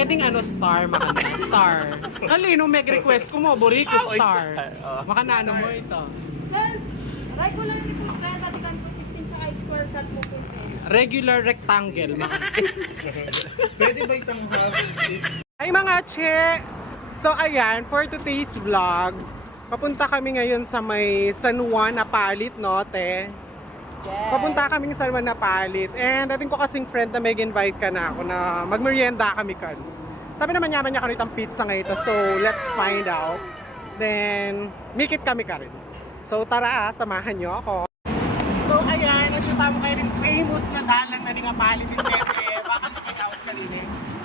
Pwedeng ano, star, makana. Star. Halino, meg request ko mo, Boricua star. Makana ano mo ito. Then, regular nito kaya tatikan ko 16 tsaka square cut mo 15. Regular rectangle, makana. Pwede ba itong half is... Ay mga che! So ayan, for today's vlog, papunta kami ngayon sa may San Juan na palit, no, te? Yes. Papunta kaming San Juan na palit. And dating ko kasing friend na mag-invite ka na ako na magmerienda kami kan. Sabi naman yaman niya kanitang pizza ngayon ito, so let's find out. Then, make it kami ka rin. So tara, samahan niyo ako. So ayan, nagsuta mo kayo ng famous na dalang na nga palit yung tete. Bakal sa kinaos kanina.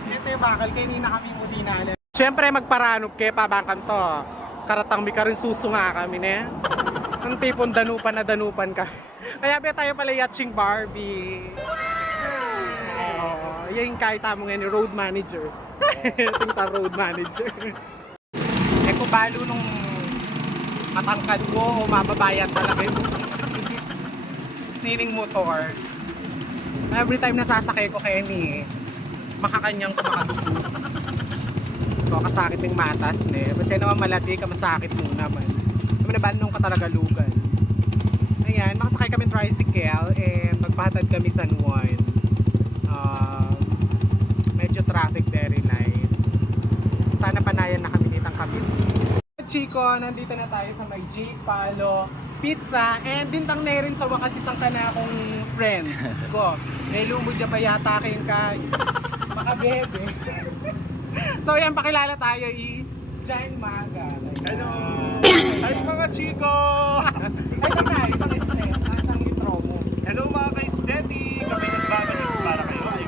Tete, bakal kayo nina kami mo dinala. Siyempre magparanop kayo, pabakan to. Karatang mi ka rin susunga kami, ne? Ang tipong danupan ka. Kaya ba tayo pala yatching Barbie. Oo, yung kahit tamo nga ni road manager. Tingta road manager. Eh kung balo nung matangkad ko o mababayan talaga yung nining motor. Every time nasasakay ko kay ni makakanyang kumakadugo. So kasakit ng matas ne. Ba't siya naman malati ka masakit mo naman. Naman nabanong ka talaga lugan. Ayan, makasakay kami tricycle and magpahatid kami San Juan. Medyo traffic very light. Sana panayan na kami ditang kami. Chico, nandito na tayo sa may J. Palo Pizza and dintang na rin sa wakas itang ka na akong friends ko. Nailumod dyan pa yata kayong kay makabebe. So yan, pakilala tayo Jan Maga. Hello! Hi mga chiko! Ito na, itong stress. Ang intro mo. Hello mga ka-steady! Kami nagbabalik para kayo ay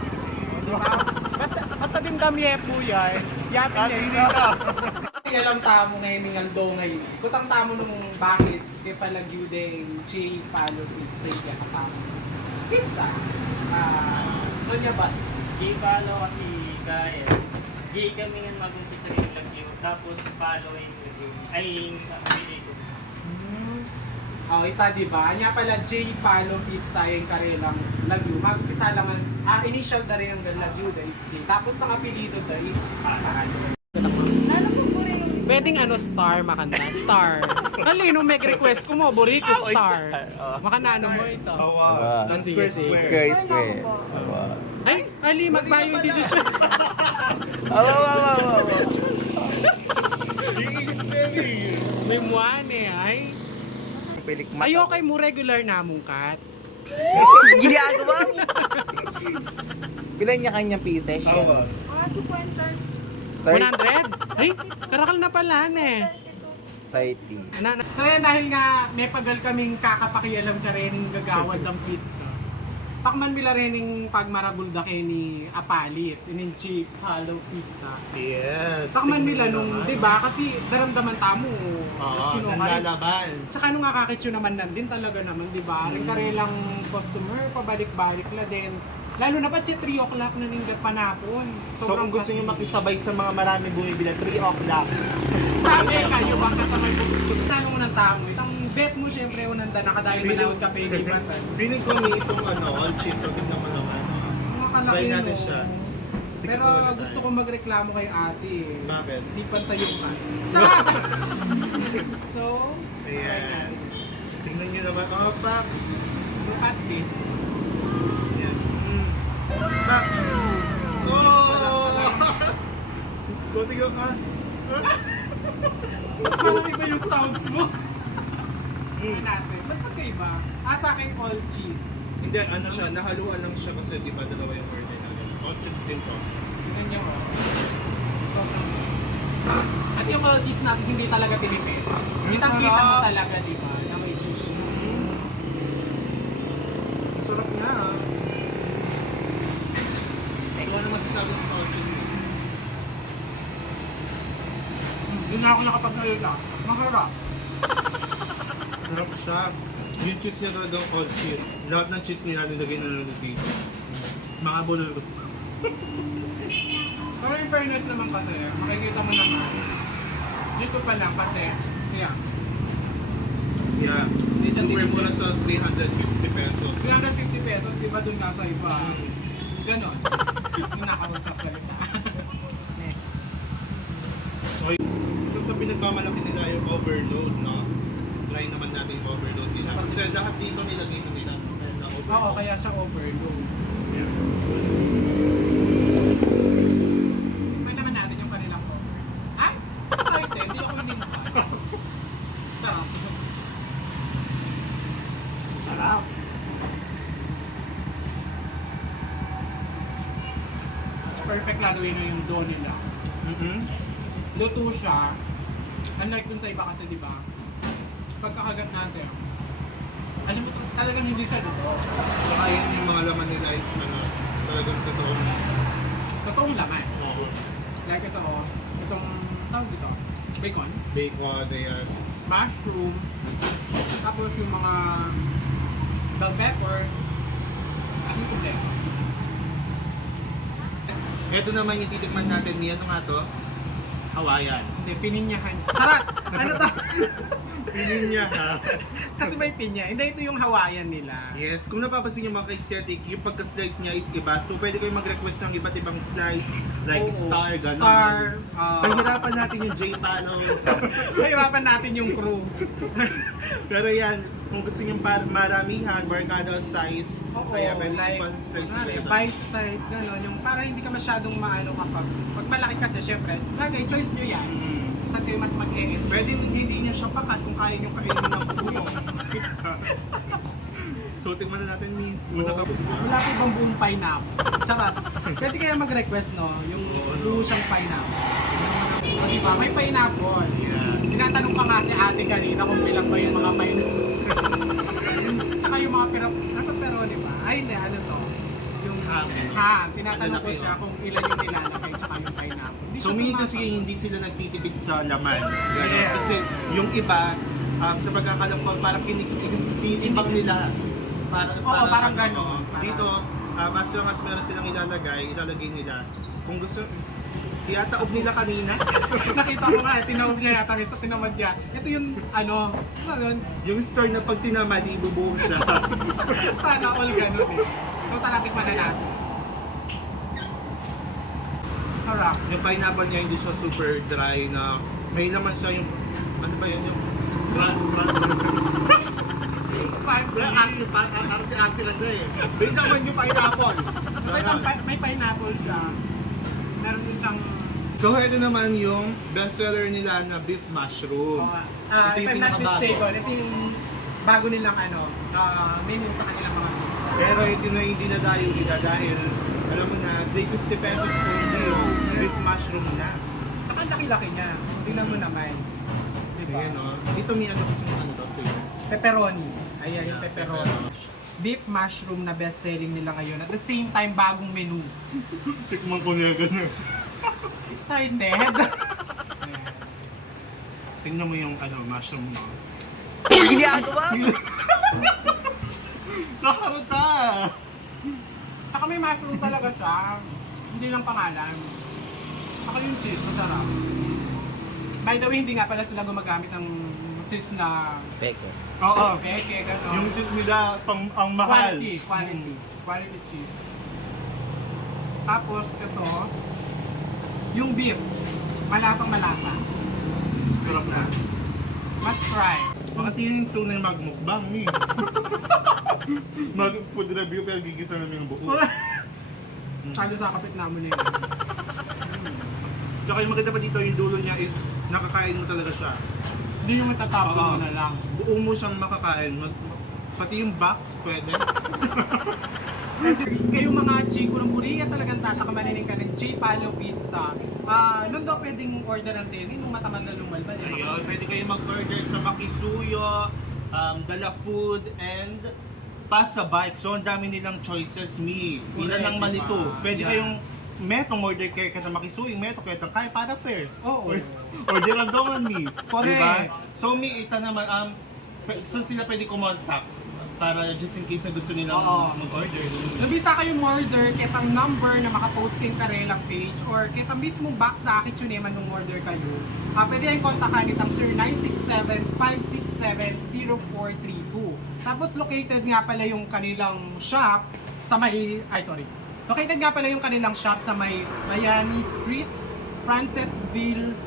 Diba? Basta din damye po yan. Yapin At niya hindi yun. ka! Kaya lang tamo ngayon ng ando ngayon. Kutang tamo nung bakit kaya pala yung J. Palo Pizza kaya katamo. Pizza. Ano niya ba? J palo kasi kaya. J kami nga mag-umpisa rin ng lagyo. Tapos palo yung lagyo. Ay, yung dito. Oh, ita diba? Nya pala J. Palo Pizza yung karelang lagyo. Mag-isa lang initial na rin ang lagyo da is J. Tapos ang apelido da is Palo. Ano po po rin yung Pwedeng ano, star, makanta. Star. Halino, meg request ko mo, Boricua star. Makana ano mo ito. Awa! Ang Sige, square sige. square. Ay, Ali, magbayo yung decision. Iingis Nelly! May muwane, ay. Pilik Ayo kay mo regular namong kat. Ginagawa mo. Pilan niya kanyang pieces yan? Awa! mga 2.30. 100? Ay, karakal na pala, ne. 30. So yan, dahil nga may pagal kaming kakapakialam ka rin ng gagawad ng pizza. Takman mila rin ng pagmaragulda kay ni Apalit, yung cheap hollow pizza. Yes! Takman nila tingnan nung, naman. di ba? Kasi daramdaman tamo. Oo, kinuha rin. nanlalaban. Tsaka nung kakakitsyo naman nandin talaga naman, di ba? Rin karelang customer, pabalik-balik la din. Lalo na pa siya 3 o'clock na ninggat panapon. So kung gusto nyo makisabay sa mga marami bumibili, 3 o'clock. Sabi kayo, baka tamay mo. Tanong mo ng tao. Itang bet mo syempre unanda nakadahil malawad ka pailibatan. Feeling ko may itong all cheese, so tignan mo naman. Mga kalaki Try natin mo. siya. Sige Pero po, wala gusto tayo. ko magreklamo kay ate. Bakit? Hindi pantayo ka. Tsaka! So, Ayan. Tingnan nyo naman. Oh, pak! look at this. Ayan. Pak! Oh! Gusto tingnan ka. Parang iba yung sounds mo. Tingnan natin. Ba't magkaiba? Sa akin all cheese. Hindi, ano siya, nahaluan lang siya kasi di ba dalawa yung order namin. All cheese din to. Tingnan nyo oh. So, at yung all cheese natin hindi talaga tinipid. Kitang-kita mo talaga, di ba? Na may cheese. Ang sarap nga ah. Ikaw ano masasabi ng all cheese mo? Hindi na ako nakapag-nalita. Masarap. Sarap siya. Yung cheese niya talagang all cheese. Lahat ng cheese nila nilagay na lang dito. Mga bulalo. Pero in fairness naman kasi, makikita mo naman, dito pa lang kasi, yeah, Yeah. Hindi siya Super tinipid. mura sa 350 pesos. 350 pesos, di ba dun nga sa iba? Ganon. Hindi na ako magsasalita. pagmamalaki nila yung overload, no? Try naman natin yung overload nila. Kasi lahat dito nilagay na nila. Kaya na overload. Oo, kaya siya overload. Yeah. May naman natin yung kanilang cover. Ay! Excited! Hindi ako inintay. Sarap. Sarap. Perfect lalo yun yung dough nila. Luto siya. Unlike dun sa iba kasi, di ba? Pagkakagat natin, alam mo, talagang hindi siya luto. Saka yun yung mga laman nila is talagang totoong. Totoong laman. Oo. Like ito, oh. Itong, tawag dito, bacon, Bacon, ayan. mushroom, tapos yung mga bell pepper, at yung kompleto. Ito naman yung titikman natin ni ano nga to? Hawaiian. Hindi, pininyahan. Harap! Ano to? Pinin niya ha. Kasi may pinya. Hindi, ito yung Hawaiian nila. Yes, kung napapansin niyo mga ka-aesthetic, yung pagka-slice niya is iba. So pwede kayong mag-request ng iba't ibang slice, like Oo. star, gano'n. Star. Pahirapan natin yung J-Palo. Mahirapan natin yung crew. Pero yan, kung gusto niyo maramihan, barkada size, Oo, kaya pwede like, yung slice ano, siya. bite size, gano'n. Yung para hindi ka masyadong maano kapag, pag malaki kasi, syempre, bagay, choice nyo yan. Saan kayo mas mag-e-enjoy? Pwede hindi niya siya pakat kung kaya niyo kainin ng buo. Pizza. So tingnan na natin ni Wala po bang buong pineapple? Charot. Pwede kaya mag-request, no? Yung buo siyang pineapple. O, diba? May pineapple. Yeah. Tinatanong pa nga si ate kanina kung bilang ba yung mga pineapple. Tsaka yung mga pero, di ba? Ay, hindi, ano to? Yung ham. Tinatanong ko siya kung ilan yung nilalagay tsaka yung pineapple. Hindi So siya meaning kasi sumasagot. hindi sila nagtitipid sa laman. Ganun. Yes. Kasi yung iba, sa pagkakalam ko, parang tinitimbang nila. Oo, parang gano'n. Dito, as long as meron silang ilalagay nila. Kung gusto, tiyataob nila kanina. Nakita ko nga, tinawag niya yata, sa tinamad niya. Ito yung, ano yun? Yung store na pag tinamad, ibubuhos siya. Sana all ganun eh. So, tara, tikman na natin. Harap. Yung pineapple niya hindi siya super dry na may naman siya yung, ano ba yun, yung arte na siya eh. May naman yung pineapple. Kasi may pineapple siya. Meron din siyang, So ito naman yung bestseller nila na beef mushroom. if I'm not mistaken, ito yung bago nilang menu sa kanilang mga pizza. Pero ito na hindi na tayo dahil alam mo na, 350 pesos po yung beef mushroom na. Tsaka ang laki-laki niya. Tingnan mo naman. Diba? Ayan o. Dito may ano kasi mga ano to. Pepperoni. Ayan yung pepperoni. Beef mushroom na best-selling nila ngayon. At the same time, bagong menu. Tikman ko niya gano'n. Excited! Ayan. Tingnan mo yung mushroom mo. Ginagawa mo! Kakarota! Saka may mushroom talaga siya. Hindi lang pangalan. Saka yung cheese, masarap. By the way, hindi nga pala sila gumagamit ng cheese na Peke. Oo. peke, gano'n. Yung cheese nila ang mahal. Quality cheese. Tapos, ito, yung beef, malasang malasa. Sarap na. Must try. Baka tingin ito na magmukbang ni. Mag-food review pero gigisa namin yung buo. Salo sa kapit namin na yun. Saka yung maganda pa dito, yung dulo niya is nakakain mo talaga siya. Hindi yung matatapon mo na lang. Buo mo siyang makakain. Pati yung box, pwede. Kayong mga chiko ng Buria talagang tatakamanin ka ng J-Palo Pizza. Nung daw pwedeng orderan din, nung matamad na lumalban. Ayun, pwede kayo mag-order sa Makisuyo, Dala Food, and Pasabike. So, ang dami nilang choices, Hindi na lang malito. Pwede kayong metong order kayo sa Makisuyo, metong kayo kaya para fair. Oo. Order ang doon, Correct. Diba? So, ita naman, saan sila pwede kumontak? Para just in case na gusto nila Oo. mag-order. Nabisa kayo order, kitang number na makapost kayong karelang page or kitang mismong box na akit yun naman nung order kayo. Pwede kayong kontakan itang Sir 967-567-0432. Tapos located nga pala yung kanilang shop sa may, located nga pala yung kanilang shop sa may Bayani Street, Francesville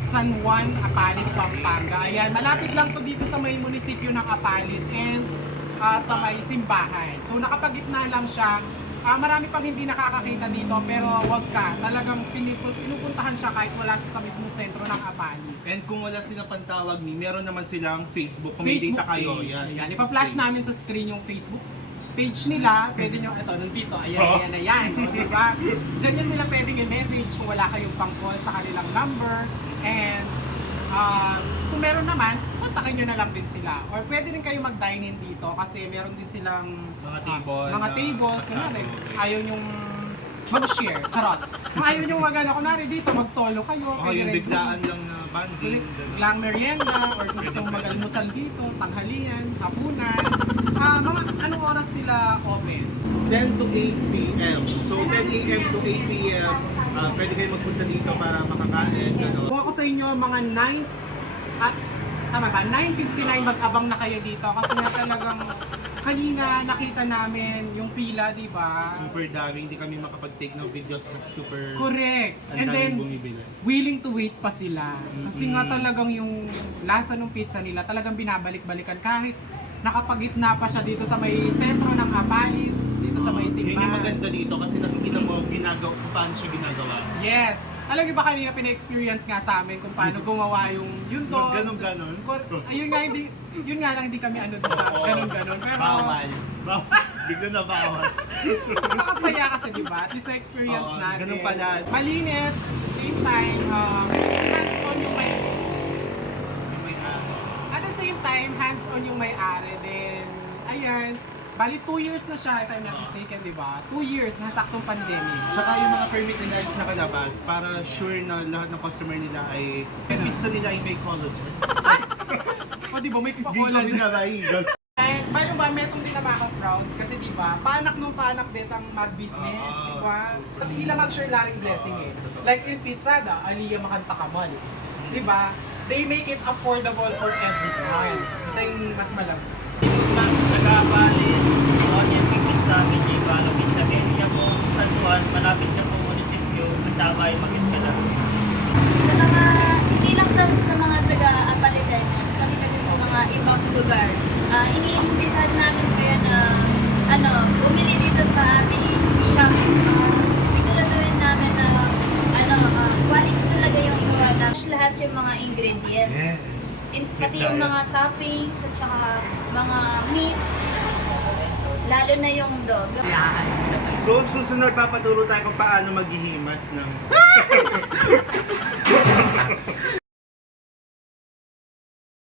San Juan, Apalit, Pampanga. Ayan, malapit lang to dito sa may munisipyo ng Apalit and sa may simbahan. So nakapagitna lang siya. Marami pang hindi nakakakita dito pero wag ka. Talagang pinupuntahan siya kahit wala siya sa mismong sentro ng Apalit. And kung wala silang pantawag ni, meron naman silang Facebook. Kung may data kayo, page. yan. Ayan, ipa-flash namin sa screen yung Facebook page nila. Pwede nyo, ito, nandito, ayan, ayan. O, diba? Diyan nyo sila pwedeng i-message kung wala kayong pang-call sa kanilang number. And kung meron naman, kontakin nyo na lang din sila. Or pwede rin kayo mag-dine-in dito kasi meron din silang Mga table mga na tables. kasama, Kunwari, okay. ayaw nyong mag-share. Charot. Kung ayaw nyo mag-ano, kunwari dito, mag-solo kayo. O pwede yung rin. biglaan lang na banding. Lang merienda or kung gusto mong mag-almusal dito, tanghalian, hapunan. Mga anong oras sila open? 10 to 8 p.m. So 10 a.m. to 8 p.m. Pwede kayo magpunta dito para makakain. Ano. Kung ako sa inyo, mga 9 at tama ba? 9:59 mag-abang na kayo dito kasi nga talagang kanina nakita namin yung pila, di ba? Super dami, hindi kami makapag-take ng videos kasi super Correct. ang And then, daming bumibili. willing to wait pa sila. Kasi nga talagang yung lasa ng pizza nila talagang binabalik-balikan kahit nakapagitna pa siya dito sa may sentro ng Apalit, dito sa may Yun yung simbahan. maganda dito kasi nakikita mo ginagawa, kung paano siya ginagawa. Yes. Alam niyo ba kanina pina-experience nga sa amin kung paano gumawa yung yun to. Ganon-ganon. Ayun nga hindi yun nga lang hindi kami ano doon sa Oo. ganon-ganon. Pero Bawal. Bigla na bawal. nakakasaya kasi di ba? At least na-experience Oo, natin. ganun pala. Malinis, at the same time, hands-on yung may at the same time, hands-on yung may-ari din. Ayan. Bali, 2 years na siya, if I'm not mistaken, di ba? 2 years, nasaktong pandemic. Tsaka yung mga permit nila is nakalabas para sure na lahat ng customer nila ay yung pizza nila ay may collagen. O di ba, may Hindi pakulan kami nalaigal. And by the way, metong din naman ako proud kasi di ba, panak nung panak ditang mag-business, di ba? Kasi ila mag-share laring blessing eh. Like in Pizzada, Aliyah Makanta Kamal. Di ba? They make it affordable for everyone. Ito yung mas malam. Nagkapalit, Onion Pipit sa amin, yung Balogis sa Kenya po, San Juan, malapit na po munisipyo, at saka yung Mag-Escala. Sa mga, hindi lang daw sa mga taga-Apaliteños, pati na din sa mga ibang lugar. Iniimbitahan namin kayo na bumili dito sa aming shop. Siguraduhin namin na quality talaga yung gawa na lahat yung mga ingredients. Pati yung mga toppings at saka mga meat. Lalo na yung dog. So susunod papaturo tayo kung paano maghihimas ng